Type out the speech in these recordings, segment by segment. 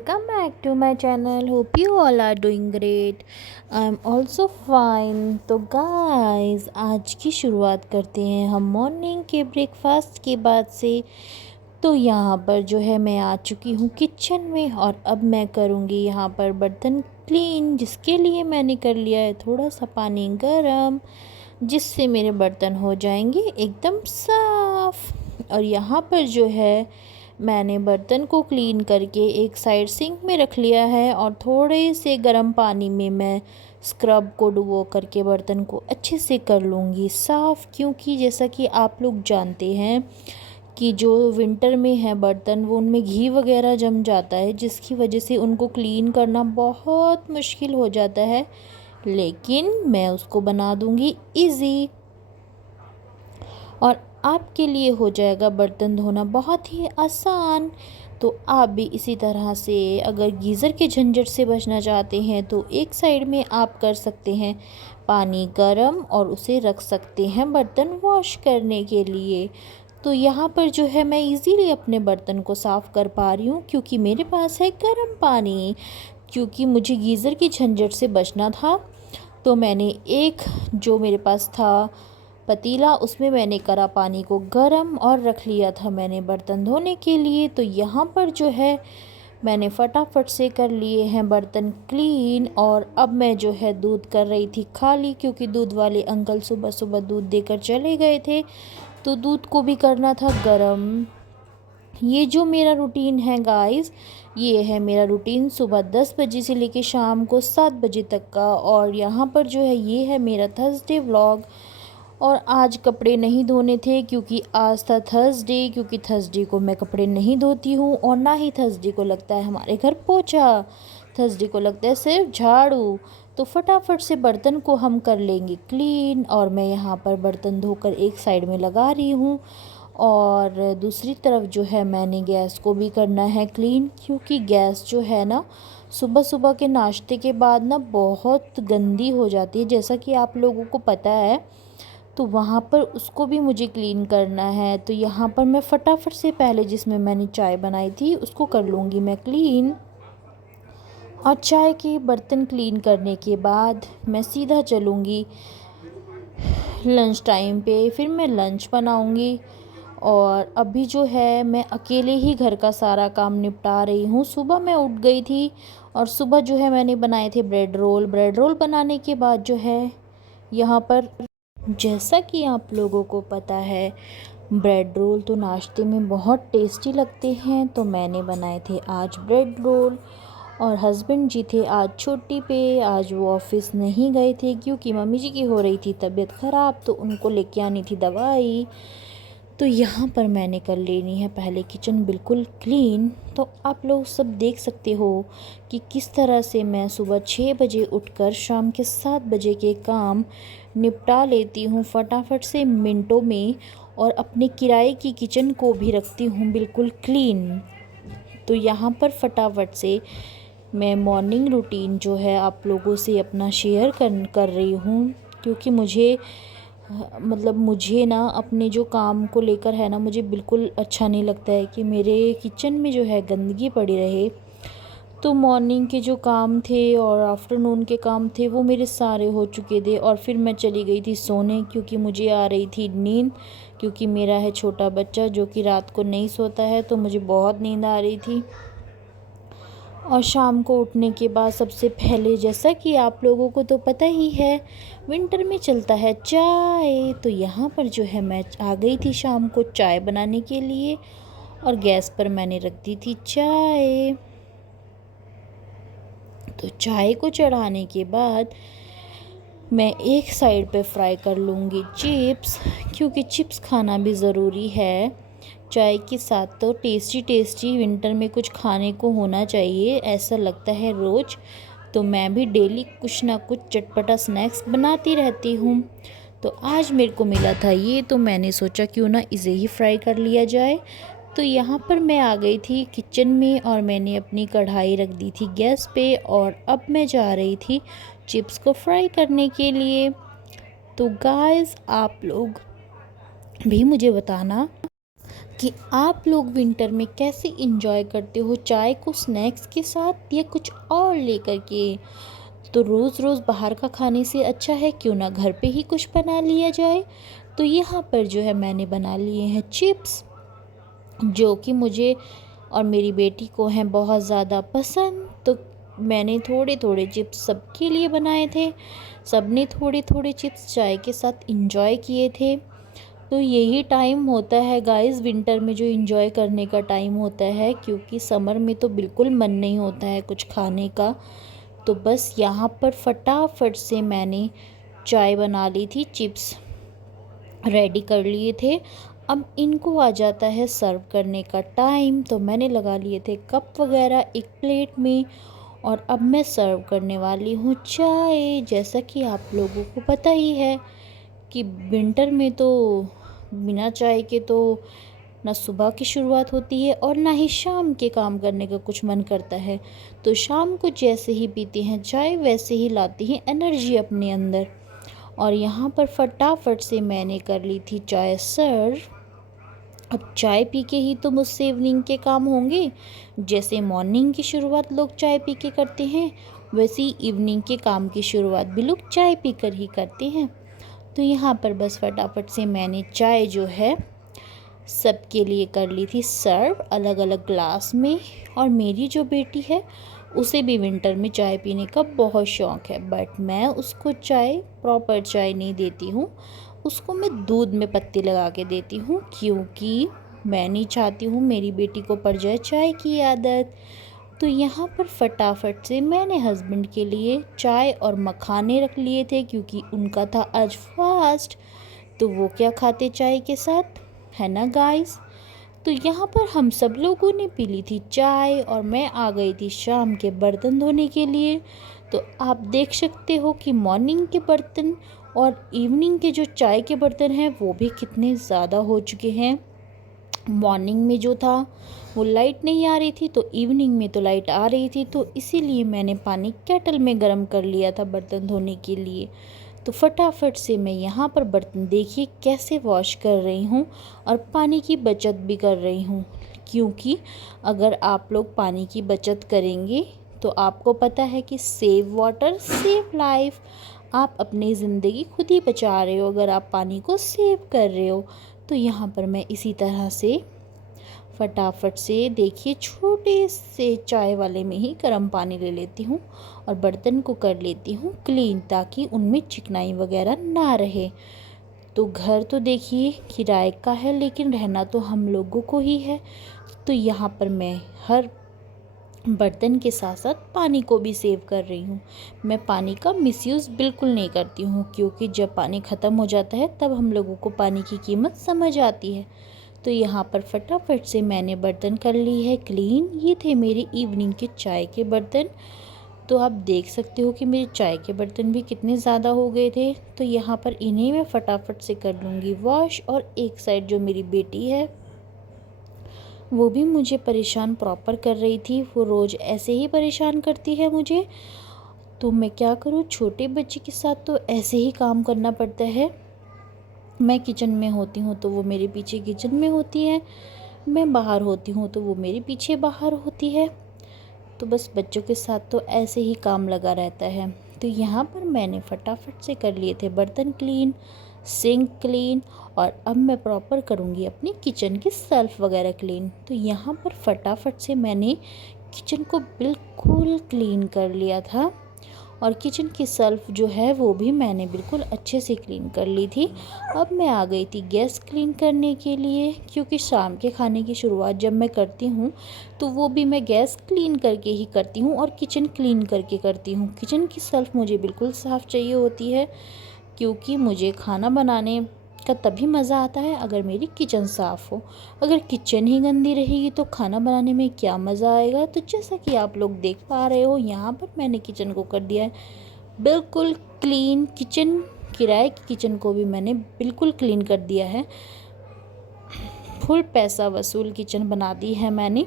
Welcome back to my channel. Hope you all are doing great. I'm also fine. तो guys आज की शुरुआत करते हैं हम मॉर्निंग के ब्रेकफास्ट के बाद से। तो यहाँ पर जो है मैं आ चुकी हूँ किचन में और अब मैं करूँगी यहाँ पर बर्तन क्लीन, जिसके लिए मैंने कर लिया है थोड़ा सा पानी गरम, जिससे मेरे बर्तन हो जाएंगे एकदम साफ़। और यहाँ पर जो है मैंने बर्तन को क्लीन करके एक साइड सिंक में रख लिया है और थोड़े से गर्म पानी में मैं स्क्रब को डुबो करके बर्तन को अच्छे से कर लूँगी साफ़। क्योंकि जैसा कि आप लोग जानते हैं कि जो विंटर में है बर्तन, वो उनमें घी वगैरह जम जाता है, जिसकी वजह से उनको क्लीन करना बहुत मुश्किल हो जाता है। लेकिन मैं उसको बना दूँगी इजी और आपके लिए हो जाएगा बर्तन धोना बहुत ही आसान। तो आप भी इसी तरह से अगर गीज़र के झंझट से बचना चाहते हैं तो एक साइड में आप कर सकते हैं पानी गरम और उसे रख सकते हैं बर्तन वॉश करने के लिए। तो यहाँ पर जो है मैं इजीली अपने बर्तन को साफ़ कर पा रही हूँ क्योंकि मेरे पास है गर्म पानी। क्योंकि मुझे गीज़र की झंझट से बचना था तो मैंने एक जो मेरे पास था पतीला, उसमें मैंने करा पानी को गरम और रख लिया था मैंने बर्तन धोने के लिए। तो यहाँ पर जो है मैंने फटाफट से कर लिए हैं बर्तन क्लीन। और अब मैं जो है दूध कर रही थी खाली, क्योंकि दूध वाले अंकल सुबह सुबह दूध देकर चले गए थे, तो दूध को भी करना था गरम। ये जो मेरा रूटीन है गाइस, ये है मेरा रूटीन सुबह 10 बजे से लेके शाम को 7 बजे तक का। और यहाँ पर जो है ये है मेरा थर्सडे व्लॉग। और आज कपड़े नहीं धोने थे क्योंकि आज था थर्सडे, क्योंकि थर्सडे को मैं कपड़े नहीं धोती हूँ और ना ही थर्सडे को लगता है हमारे घर पोछा। थर्सडे को लगता है सिर्फ झाड़ू। तो फटाफट से बर्तन को हम कर लेंगे क्लीन। और मैं यहाँ पर बर्तन धोकर एक साइड में लगा रही हूँ और दूसरी तरफ जो है मैंने गैस को भी करना है क्लीन। क्योंकि गैस जो है ना सुबह सुबह के नाश्ते के बाद ना बहुत गंदी हो जाती है, जैसा कि आप लोगों को पता है। तो वहाँ पर उसको भी मुझे क्लीन करना है। तो यहाँ पर मैं फटाफट से पहले जिसमें मैंने चाय बनाई थी उसको कर लूँगी मैं क्लीन। और चाय के बर्तन क्लीन करने के बाद मैं सीधा चलूँगी लंच टाइम पे, फिर मैं लंच बनाऊँगी। और अभी जो है मैं अकेले ही घर का सारा काम निपटा रही हूँ। सुबह मैं उठ गई थी और सुबह जो है मैंने बनाए थे ब्रेड रोल। ब्रेड रोल बनाने के बाद जो है यहाँ पर, जैसा कि आप लोगों को पता है, ब्रेड रोल तो नाश्ते में बहुत टेस्टी लगते हैं। तो मैंने बनाए थे आज ब्रेड रोल। और हस्बैंड जी थे आज छुट्टी पे, आज वो ऑफिस नहीं गए थे क्योंकि मम्मी जी की हो रही थी तबीयत ख़राब, तो उनको लेके आनी थी दवाई। तो यहाँ पर मैंने कर लेनी है पहले किचन बिल्कुल क्लीन। तो आप लोग सब देख सकते हो कि किस तरह से मैं सुबह 6 बजे उठकर शाम के 7 बजे के काम निपटा लेती हूँ फटाफट से मिनटों में। और अपने किराए की किचन को भी रखती हूँ बिल्कुल क्लीन। तो यहाँ पर फटाफट से मैं मॉर्निंग रूटीन जो है आप लोगों से अपना शेयर कर रही हूँ। क्योंकि मुझे ना अपने जो काम को लेकर है ना, मुझे बिल्कुल अच्छा नहीं लगता है कि मेरे किचन में जो है गंदगी पड़ी रहे। तो मॉर्निंग के जो काम थे और आफ्टरनून के काम थे वो मेरे सारे हो चुके थे। और फिर मैं चली गई थी सोने क्योंकि मुझे आ रही थी नींद। क्योंकि मेरा है छोटा बच्चा जो कि रात को नहीं सोता है, तो मुझे बहुत नींद आ रही थी। और शाम को उठने के बाद सबसे पहले, जैसा कि आप लोगों को तो पता ही है, विंटर में चलता है चाय। तो यहाँ पर जो है मैं आ गई थी शाम को चाय बनाने के लिए और गैस पर मैंने रख दी थी चाय। तो चाय को चढ़ाने के बाद मैं एक साइड पे फ्राई कर लूँगी चिप्स, क्योंकि चिप्स खाना भी ज़रूरी है चाय के साथ। तो टेस्टी टेस्टी विंटर में कुछ खाने को होना चाहिए, ऐसा लगता है रोज़। तो मैं भी डेली कुछ ना कुछ चटपटा स्नैक्स बनाती रहती हूँ। तो आज मेरे को मिला था ये, तो मैंने सोचा क्यों ना इसे ही फ्राई कर लिया जाए। तो यहाँ पर मैं आ गई थी किचन में और मैंने अपनी कढ़ाई रख दी थी गैस पे और अब मैं जा रही थी चिप्स को फ्राई करने के लिए। तो गाइस आप लोग भी मुझे बताना कि आप लोग विंटर में कैसे इंजॉय करते हो चाय को स्नैक्स के साथ या कुछ और लेकर के। तो रोज़ रोज़ बाहर का खाने से अच्छा है क्यों ना घर पे ही कुछ बना लिया जाए। तो यहाँ पर जो है मैंने बना लिए हैं चिप्स, जो कि मुझे और मेरी बेटी को हैं बहुत ज़्यादा पसंद। तो मैंने थोड़े थोड़े चिप्स सबके लिए बनाए थे। सबने थोड़े थोड़े चिप्स चाय के साथ इंजॉय किए थे। तो यही टाइम होता है गाइस, विंटर में जो इंजॉय करने का टाइम होता है, क्योंकि समर में तो बिल्कुल मन नहीं होता है कुछ खाने का। तो बस यहाँ पर फटाफट से मैंने चाय बना ली थी, चिप्स रेडी कर लिए थे। अब इनको आ जाता है सर्व करने का टाइम। तो मैंने लगा लिए थे कप वगैरह एक प्लेट में, और अब मैं सर्व करने वाली हूँ चाय। जैसा कि आप लोगों को पता ही है कि विंटर में तो बिना चाय के तो ना सुबह की शुरुआत होती है और ना ही शाम के काम करने का कुछ मन करता है। तो शाम को जैसे ही पीते हैं चाय, वैसे ही लाती हैं एनर्जी अपने अंदर। और यहाँ पर फटाफट से मैंने कर ली थी चाय सर्व। अब चाय पी के ही तो मुझसे इवनिंग के काम होंगे। जैसे मॉर्निंग की शुरुआत लोग चाय पी के करते हैं, वैसे ही इवनिंग के काम की शुरुआत भी लोग चाय पी कर ही करते हैं। तो यहाँ पर बस फटाफट से मैंने चाय जो है सबके लिए कर ली थी सर्व अलग अलग ग्लास में। और मेरी जो बेटी है उसे भी विंटर में चाय पीने का बहुत शौक़ है, बट मैं उसको चाय प्रॉपर चाय नहीं देती हूँ। उसको मैं दूध में पत्ती लगा के देती हूँ, क्योंकि मैं नहीं चाहती हूँ मेरी बेटी को पड़ जाए चाय की आदत। तो यहाँ पर फटाफट से मैंने हस्बैंड के लिए चाय और मखाने रख लिए थे, क्योंकि उनका था आज फास्ट। तो वो क्या खाते चाय के साथ, है ना गाइस। तो यहाँ पर हम सब लोगों ने पी ली थी चाय, और मैं आ गई थी शाम के बर्तन धोने के लिए। तो आप देख सकते हो कि मॉर्निंग के बर्तन और इवनिंग के जो चाय के बर्तन हैं वो भी कितने ज़्यादा हो चुके हैं। मॉर्निंग में जो था वो लाइट नहीं आ रही थी, तो इवनिंग में तो लाइट आ रही थी। तो इसीलिए मैंने पानी केटल में गर्म कर लिया था बर्तन धोने के लिए। तो फटाफट से मैं यहाँ पर बर्तन देखिए कैसे वॉश कर रही हूँ, और पानी की बचत भी कर रही हूँ। क्योंकि अगर आप लोग पानी की बचत करेंगे तो आपको पता है कि सेव वाटर सेव लाइफ। आप अपनी ज़िंदगी खुद ही बचा रहे हो अगर आप पानी को सेव कर रहे हो। तो यहाँ पर मैं इसी तरह से फटाफट से देखिए छोटे से चाय वाले में ही गर्म पानी ले लेती हूँ, और बर्तन को कर लेती हूँ क्लीन, ताकि उनमें चिकनाई वगैरह ना रहे। तो घर तो देखिए किराए का है, लेकिन रहना तो हम लोगों को ही है। तो यहाँ पर मैं हर बर्तन के साथ साथ पानी को भी सेव कर रही हूँ। मैं पानी का मिसयूज़ बिल्कुल नहीं करती हूँ, क्योंकि जब पानी ख़त्म हो जाता है तब हम लोगों को पानी की कीमत समझ आती है। तो यहाँ पर फटाफट से मैंने बर्तन कर ली है क्लीन। ये थे मेरे इवनिंग के चाय के बर्तन। तो आप देख सकते हो कि मेरे चाय के बर्तन भी कितने ज़्यादा हो गए थे। तो यहाँ पर इन्हें मैं फटाफट से कर लूँगी वॉश। और एक साइड जो मेरी बेटी है वो भी मुझे परेशान प्रॉपर कर रही थी। वो रोज़ ऐसे ही परेशान करती है मुझे। तो मैं क्या करूँ, छोटे बच्चे के साथ तो ऐसे ही काम करना पड़ता है। मैं किचन में होती हूँ तो वो मेरे पीछे किचन में होती है, मैं बाहर होती हूँ तो वो मेरे पीछे बाहर होती है। तो बस बच्चों के साथ तो ऐसे ही काम लगा रहता है। तो यहाँ पर मैंने फटाफट से कर लिए थे बर्तन क्लीन, सिंक क्लीन, और अब मैं प्रॉपर करूँगी अपनी किचन की शेल्फ़ वगैरह क्लीन। तो यहाँ पर फटाफट से मैंने किचन को बिल्कुल क्लीन कर लिया था, और किचन की शेल्फ़ जो है वो भी मैंने बिल्कुल अच्छे से क्लीन कर ली थी। अब मैं आ गई थी गैस क्लीन करने के लिए, क्योंकि शाम के खाने की शुरुआत जब मैं करती हूँ तो वो भी मैं गैस क्लीन करके ही करती हूँ और किचन क्लीन करके करती हूँ। किचन की शेल्फ़ मुझे बिल्कुल साफ़ चाहिए होती है, क्योंकि मुझे खाना बनाने का तभी मज़ा आता है अगर मेरी किचन साफ़ हो। अगर किचन ही गंदी रहेगी तो खाना बनाने में क्या मज़ा आएगा। तो जैसा कि आप लोग देख पा रहे हो, यहाँ पर मैंने किचन को कर दिया है बिल्कुल क्लीन। किचन किराए की किचन को भी मैंने बिल्कुल क्लीन कर दिया है। फुल पैसा वसूल किचन बना दी है मैंने।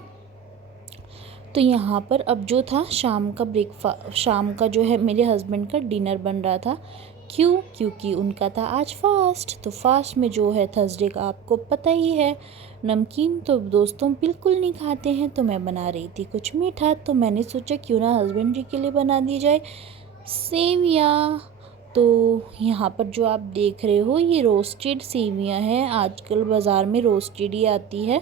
तो यहाँ पर अब जो था शाम का जो है मेरे हस्बैंड का डिनर बन रहा था, क्यों? क्योंकि उनका था आज फास्ट। तो फास्ट में जो है थर्सडे का आपको पता ही है, नमकीन तो दोस्तों बिल्कुल नहीं खाते हैं। तो मैं बना रही थी कुछ मीठा, तो मैंने सोचा क्यों ना हस्बैंड जी के लिए बना दी जाए सेवियाँ। तो यहाँ पर जो आप देख रहे हो ये रोस्टेड सेवियाँ हैं। आजकल बाज़ार में रोस्टेड ही आती है,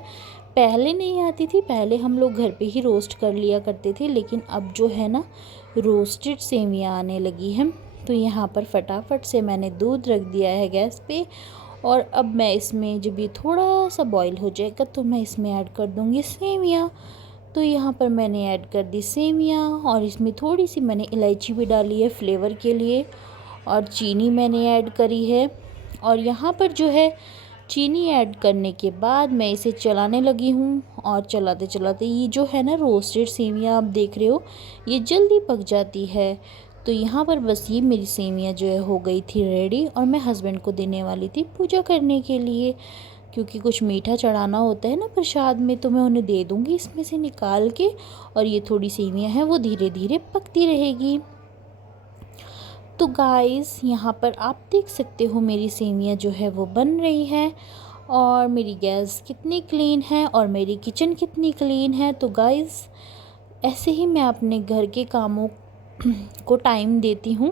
पहले नहीं आती थी। पहले हम लोग घर पे ही रोस्ट कर लिया करते थे, लेकिन अब जो है ना रोस्टेड सेवियाँ आने लगी हैं। तो यहाँ पर फटाफट से मैंने दूध रख दिया है गैस पे, और अब मैं इसमें जब ये थोड़ा सा बॉईल हो जाएगा तो मैं इसमें ऐड कर दूँगी सेवियाँ। तो यहाँ पर मैंने ऐड कर दी सेवियाँ, और इसमें थोड़ी सी मैंने इलायची भी डाली है फ्लेवर के लिए, और चीनी मैंने ऐड करी है। और यहाँ पर जो है चीनी ऐड करने के बाद मैं इसे चलाने लगी हूँ, और चलाते चलाते ये जो है ना रोस्टेड सेवियाँ आप देख रहे हो ये जल्दी पक जाती है। तो यहाँ पर बस ये मेरी सेवियाँ जो है हो गई थी रेडी, और मैं हस्बैंड को देने वाली थी पूजा करने के लिए, क्योंकि कुछ मीठा चढ़ाना होता है ना प्रसाद में, तो मैं उन्हें दे दूँगी इसमें से निकाल के। और ये थोड़ी सेवियाँ हैं वो धीरे धीरे पकती रहेगी। तो गाइस यहाँ पर आप देख सकते हो मेरी सेवियाँ जो है वो बन रही है, और मेरी गैस कितनी क्लीन है और मेरी किचन कितनी क्लीन है। तो गाइस ऐसे ही मैं अपने घर के कामों को टाइम देती हूँ,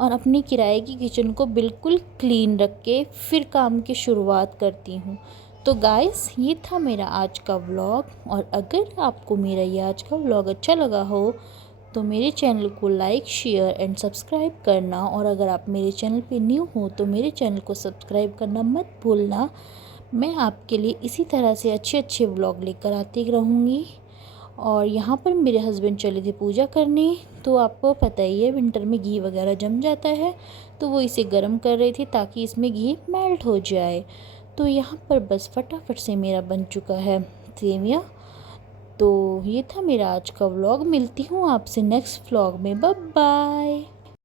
और अपनी किराए की किचन को बिल्कुल क्लीन रख के फिर काम की शुरुआत करती हूँ। तो गाइस ये था मेरा आज का व्लॉग, और अगर आपको मेरा ये आज का व्लॉग अच्छा लगा हो तो मेरे चैनल को लाइक शेयर एंड सब्सक्राइब करना, और अगर आप मेरे चैनल पे न्यू हो तो मेरे चैनल को सब्सक्राइब करना मत भूलना। मैं आपके लिए इसी तरह से अच्छे अच्छे व्लॉग लेकर आती रहूँगी। और यहाँ पर मेरे हस्बैंड चले थे पूजा करने, तो आपको पता ही है विंटर में घी वगैरह जम जाता है, तो वो इसे गर्म कर रहे थे ताकि इसमें घी मेल्ट हो जाए। तो यहाँ पर बस फटाफट से मेरा बन चुका है सेवियाँ। तो ये था मेरा आज का व्लॉग। मिलती हूँ आपसे नेक्स्ट व्लॉग में। Bye bye.